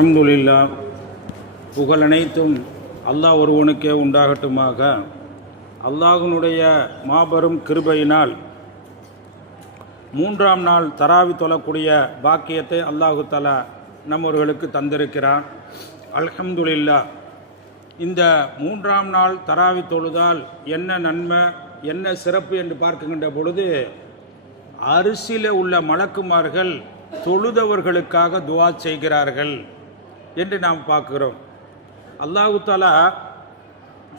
அல்ஹம்துலில்லா, புகழ் அனைத்தும் அல்லாஹ் ஒருவனுக்கே உண்டாகட்டுமாக. அல்லாஹ்வினுடைய மாபெரும் கிருபையினால் 3ஆம் நாள் தராவி தொழக்கூடிய பாக்கியத்தை அல்லாஹு தஆலா நம்மவர்களுக்கு தந்திருக்கிறான். அல்ஹம்துலில்லா. இந்த 3ஆம் நாள் தராவி தொழுதால் என்ன நன்மை, என்ன சிறப்பு என்று பார்க்கின்ற பொழுது, அரிசியில் உள்ள மலக்குமார்கள் தொழுதவர்களுக்காக துஆ செய்கிறார்கள் என்று நாம் பார்க்கிறோம். அல்லாஹு தஆலா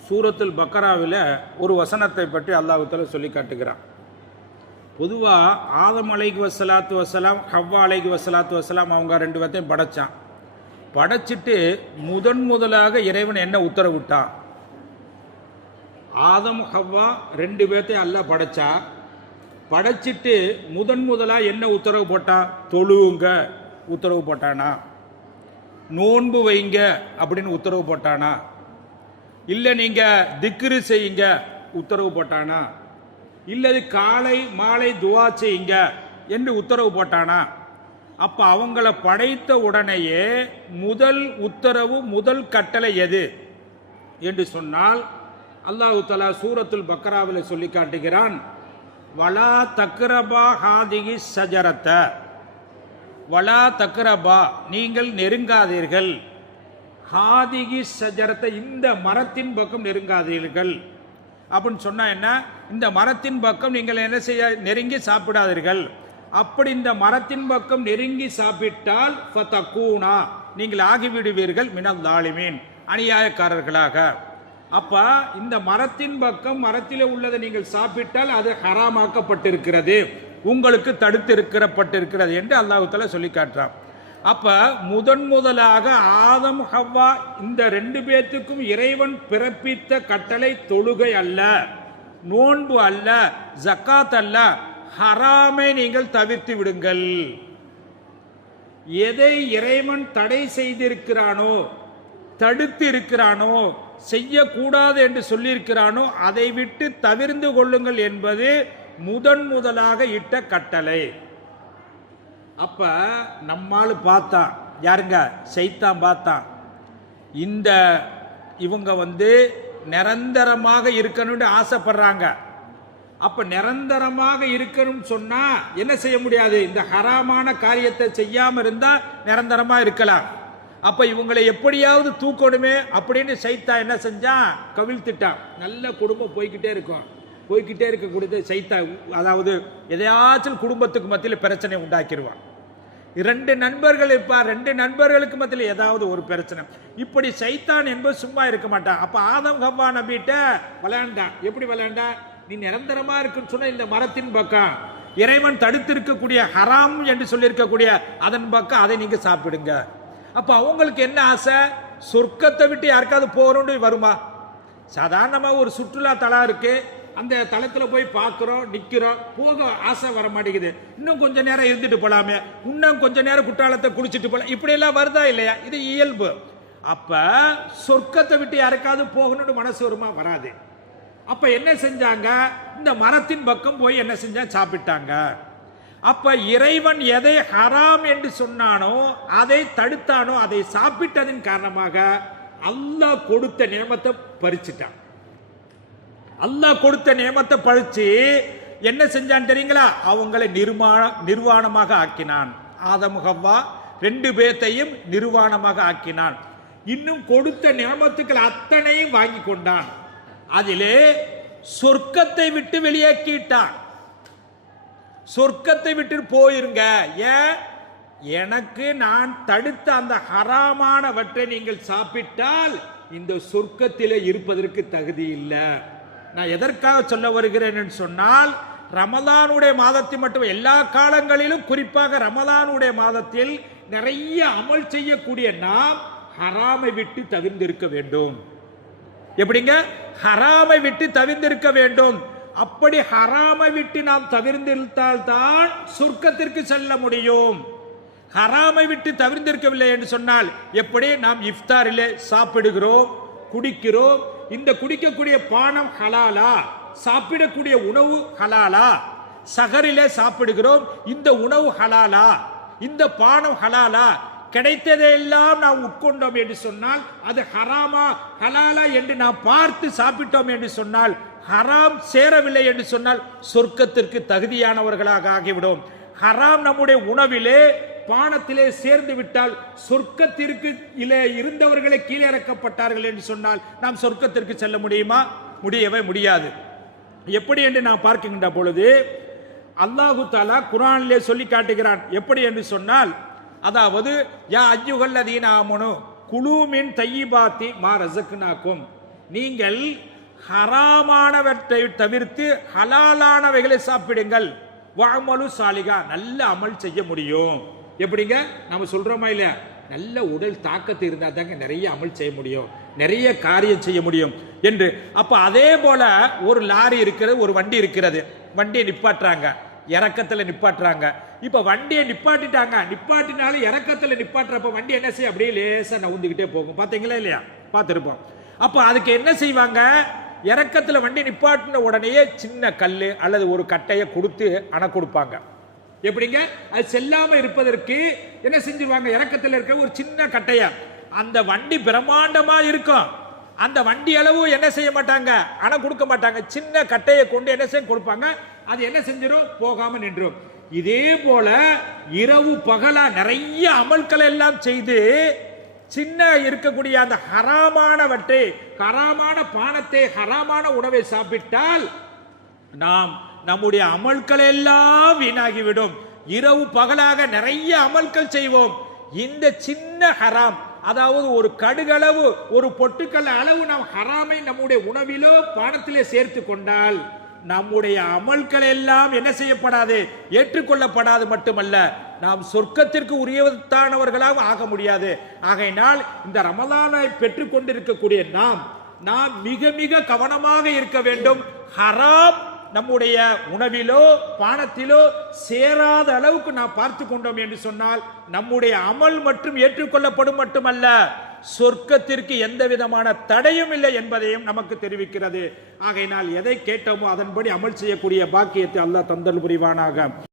சூரத்துல் பக்கராவில் ஒரு வசனத்தை பற்றி அல்லாஹு தஆலா சொல்லி காட்டுகிறான். பொதுவாக ஆதம் அலைஹி வஸ்ஸலாத்து வஸ்ஸலாம், ஹவ்வா அலைஹி வஸ்ஸலாத்து வஸ்ஸலாம் அவங்க 2 பேர்த்தையும் படைச்சான். படைச்சிட்டு முதலாக இறைவன் என்ன உத்தரவிட்டான்? ஆதம் ஹவ்வா 2 பேர்த்தையும் அல்லாஹ் படைச்சா. படைச்சிட்டு முதலாக என்ன உத்தரவு போட்டான்? தொழுவுங்க உத்தரவு போட்டானா? நோன்பு வைங்க அப்படின்னு உத்தரவு போட்டானா? இல்லை நீங்கள் திக்ரு செய்யுங்க உத்தரவு போட்டானா? இல்லது காலை மாலை துஆ செய்யுங்க என்று உத்தரவு போட்டானா? அப்போ அவங்கள படைத்த உடனேயே முதல் உத்தரவு, முதல் கட்டளை எது என்று சொன்னால், அல்லாஹு தஆலா சூரத்துல் பக்கராவில் சொல்லி காட்டுகிறான், வலா தக்ரபா ஹாதிகி ஷஜரத்த, வலா தக்ரபா நீங்கள் நெருங்காதீர்கள், ஹாதிகி ஷஜரத்த இந்த மரத்தின் பக்கம் நெருங்காதீர்கள் அப்படின்னு சொன்னா என்ன? இந்த மரத்தின் பக்கம் நீங்கள் என்ன செய்ய, நெருங்கி சாப்பிடாதீர்கள். அப்படி இந்த மரத்தின் பக்கம் நெருங்கி சாப்பிட்டால் ஃபதகூனா நீங்கள் ஆகிவிடுவீர்கள் மினல் ஸாலிமீன் அநியாயக்காரர்களாக. அப்ப இந்த மரத்தின் பக்கம், மரத்திலே உள்ளதை நீங்கள் சாப்பிட்டால் அது ஹராமாக்கப்பட்டிருக்கிறது, உங்களுக்கு தடுத்திருக்கப்பட்டிருக்கிறது என்று அல்லாஹ் தஆலா சொல்லி காட்டுறான். அப்ப முதலாக ஆதம் ஹவ்வா இந்த 2 பேத்துக்கும் இறைவன் பிறப்பித்த கட்டளை தொழுகை அல்ல, நோன்பு அல்ல, ஜக்காத் அல்ல, ஹராமை நீங்கள் தவிர்த்து விடுங்கள். எதை இறைவன் தடை செய்திருக்கிறானோ, தடுத்து இருக்கிறானோ, செய்யக்கூடாது என்று சொல்லியிருக்கிறானோ அதை விட்டு தவிர்ந்து கொள்ளுங்கள் என்பது முதலாக இட்ட கட்டளை. அப்ப நம்மால் பார்த்தா யாருங்க? சைத்தான் பார்த்தான், இந்த இவங்க நிரந்தரமாக இருக்கணும்னு ஆசைப்படுறாங்க. அப்ப நிரந்தரமாக இருக்கணும் சொன்னா என்ன செய்ய முடியாது? இந்த ஹராமான காரியத்தை செய்யாம இருந்தா நிரந்தரமா இருக்கலாம். அப்ப இவங்களை எப்படியாவது தூக்கணுமே அப்படின்னு சைத்தான் என்ன செஞ்சான்? கவிழ்த்துட்டான். நல்ல குடும்பம் போய்கிட்டே இருக்கும், போய்கிட்டே இருக்கக்கூடியது சைத்தான், அதாவது எதையாச்சும் குடும்பத்துக்கு மத்தியில் பிரச்சனை உண்டாக்கிடுவான். 2 நண்பர்கள் இருப்பார், 2 நண்பர்களுக்கு மத்தியில் ஏதாவது ஒரு பிரச்சனை. இப்படி சைத்தான் என்பது சும்மா இருக்க மாட்டான். அப்ப ஆதம் ஹவ்வா நபிட்ட விளையாண்டான். எப்படி விளையாண்டா? நீ நிரந்தரமா இருக்குன்னு சொன்ன இந்த மரத்தின் பக்கம், இறைவன் தடுத்து இருக்கக்கூடிய ஹராம் என்று சொல்லி இருக்கக்கூடிய அதன் பக்கம் அதை நீங்க சாப்பிடுங்க. அப்ப அவங்களுக்கு என்ன ஆசை? சொர்க்கத்தை விட்டு யாருக்காவது போறோம்னு வருமா? சாதாரணமா ஒரு சுற்றுலா தலம் இருக்கு, அந்த தளத்துல போய் பார்க்கிறோம், நிக்கிறோம், போக ஆசை வர மாட்டேங்குது. இன்னும் கொஞ்ச நேரம் இருந்துட்டு போலாமே, இன்னும் கொஞ்ச நேரம் குற்றாலத்தை குடிச்சிட்டு போலாம், இப்படி எல்லாம் வருதா இல்லையா? இது இயல்பு. அப்ப சொர்க்கத்தை விட்டு யாருக்காவது போகணும்னு மனசு வருமா? வராது. அப்ப என்ன செஞ்சாங்க? இந்த மரத்தின் பக்கம் போய் என்ன செஞ்சா? சாப்பிட்டாங்க. அப்ப இறைவன் எதை ஹராம் என்று சொன்னானோ, அதை தடுத்தானோ, அதை சாப்பிட்டதின் காரணமாக அல்லாஹ் கொடுத்த நியமத்தை பறிச்சுட்டான். அல்லாஹ் கொடுத்த நியமத்தை பறிச்சு என்ன செஞ்சான் தெரியுங்களா? அவங்களை நிர்வாணமாக ஆக்கினான். ஆதம் ஹவ்வா 2 பேத்தையும் நிர்வாணமாக ஆக்கினான். இன்னும் கொடுத்த நியமத்துக்கள் அத்தனையும் வாங்கி கொண்டான். அதிலே சொர்க்கத்தை விட்டு வெளியேக்கிட்டான். சொர்க்கத்தை விட்டு போயிருங்க. ஏன்? எனக்கு நான் தடுத்த அந்த ஹராமானவற்றை நீங்கள் சாப்பிட்டால் இந்த சொர்க்கத்திலே இருப்பதற்கு தகுதி இல்லை. நான் எதற்காக சொல்ல வருகிறேன் சொன்னால், ரமலானுடைய மாதத்தில் மட்டும் எல்லா காலங்களிலும், குறிப்பாக ரமலானுடைய மாதத்தில் நிறைய அமல் செய்யக்கூடிய நாம் ஹராமை விட்டு தவிர்ந்திருக்க வேண்டும். எப்படிங்க? ஹராமை விட்டு தவிர்ந்திருக்க வேண்டும். அப்படி ஹராமை விட்டு நாம் தவிர்ந்திருந்தால் தான் சொர்க்கத்திற்கு செல்ல முடியும். ஹராமை விட்டு தவிர்ந்திருக்கவில்லை என்று சொன்னால் எப்படி? நாம் இஃப்தாரிலே சாப்பிடுகிறோம், குடிக்கிறோம், இந்த குடிக்கக்கூடிய பானம் ஹலாலா, சாப்பிடக்கூடிய உணவு ஹலாலா, சகரிலே சாப்பிடுகிறோம், இந்த உணவு ஹலாலா, இந்த பானம் ஹலாலா, கிடைத்ததையெல்லாம் நாம் உட்கொண்டோம் என்று சொன்னால் அது ஹராமா ஹலாலா என்று நாம் பார்த்து சாப்பிட்டோம் என்று சொன்னால், ஹராம் சேரவில்லை என்று சொன்னால் சொர்க்கத்திற்கு தகுதியானவர்களாக ஆகிவிடும். ஹராம் நம்முடைய உணவிலே பானத்திலே சேர்ந்து விட்டால் சொர்க்கத்திற்கு இருந்தவர்களே கீழே இறக்கப்பட்டார்கள் என்று சொன்னால் நாம் சொர்க்கத்திற்கு செல்ல முடியுமா? முடியவே முடியாது. எப்படி என்று நாம் பார்க்கின்ற பொழுது அல்லாஹு தஆலா குர்ஆனிலே சொல்லி காட்டுகிறான். எப்படி என்று சொன்னால், அதாவது யா அய்யுஹல்லதீன ஆமனு குலூ மின் தய்யிபாத்தி மா ரஸக்னாக்கும், நீங்கள் ஹராமானவற்றை தவிர்த்து ஹலாலானவைகளை சாப்பிடுங்கள். வஅமலு சாலிகா, நல்ல அமல் செய்ய முடியும். எப்படிங்க? நம்ம சொல்றோமா இல்லையா? நல்ல உடல் தாக்கத்து இருந்தால் தாங்க நிறைய அமல் செய்ய முடியும், நிறைய காரியம் செய்ய முடியும் என்று. அப்ப அதே போல ஒரு லாரி இருக்கிறது, ஒரு வண்டி இருக்கிறது. வண்டியை நிப்பாட்டுறாங்க, இறக்கத்துல நிப்பாட்டுறாங்க. இப்ப வண்டியை நிப்பாட்டினாலும் இறக்கத்துல நிப்பாட்டுறப்ப வண்டி என்ன செய்ய, அப்படியே லேசா நவுந்துகிட்டே போகும். பாத்தீங்களா இல்லையா? பார்த்திருப்போம். அப்ப அதுக்கு என்ன செய்வாங்க, இறக்கத்துல வண்டி நிப்பாட்டின உடனேயே சின்ன கல்லு அல்லது ஒரு கட்டையை கொடுத்து அணை கொடுப்பாங்க. எப்படிங்க? அது செல்லாம இருப்பதற்கு என்ன செஞ்சிருவாங்க, இறக்கத்துல இருக்கிற ஒரு சின்ன கட்டையா. அந்த வண்டி பிரம்மாண்டமா இருக்கும், அந்த வண்டி அளவு என்ன செய்ய மாட்டாங்க, அணை கொடுக்க மாட்டாங்க. சின்ன கட்டையை கொண்டு என்ன செய்ய கொடுப்பாங்க, அது என்ன செஞ்சிடும், போகாம நின்றும். இதே போல இரவு பகலா நிறைய அமல்களை எல்லாம் செய்து சின்ன இருக்கக்கூடிய அந்த ஹராமானவற்றை, ஹராமான பானத்தை, ஹராமான உணவை சாப்பிட்டால் நாம் நம்முடைய அமல்கள் எல்லாம் வீணாகிவிடும். இரவு பகலாக நிறைய அமல்கள் செய்வோம். இந்த சின்ன ஹராம், அதாவது ஒரு கடுகளவு, ஒரு பொட்டுக்கல் அளவு நாம் ஹராமை நம்முடைய உணவிலோ பானத்திலே சேர்த்து கொண்டால் நம்முடைய அமல்கள் எல்லாம் என்ன செய்யப்படாது, ஏற்றுக்கொள்ளப்படாது. மட்டுமல்ல, நாம் சொர்க்கத்திற்கு உரியவர்களாக ஆக முடியாது. ஆகையினால் இந்த ரமலானை பெற்றுக் கொண்டிருக்கக்கூடிய நாம் மிக மிக கவனமாக இருக்க வேண்டும். ஹராம் நம்முடைய உணவிலோ பானத்திலோ சேராத அளவுக்கு நாம் பார்த்து கொண்டோம் என்று சொன்னால் நம்முடைய அமல் மற்றும் ஏற்றுக்கொள்ளப்படும். மட்டுமல்ல, சொர்க்கத்திற்கு எந்த விதமான தடையும் இல்லை என்பதையும் நமக்கு தெரிவிக்கிறது. ஆகையினால் எதை கேட்டோமோ அதன்படி அமல் செய்யக்கூடிய பாக்கியத்தை அல்லாஹ் தந்தல் புரிவானாக.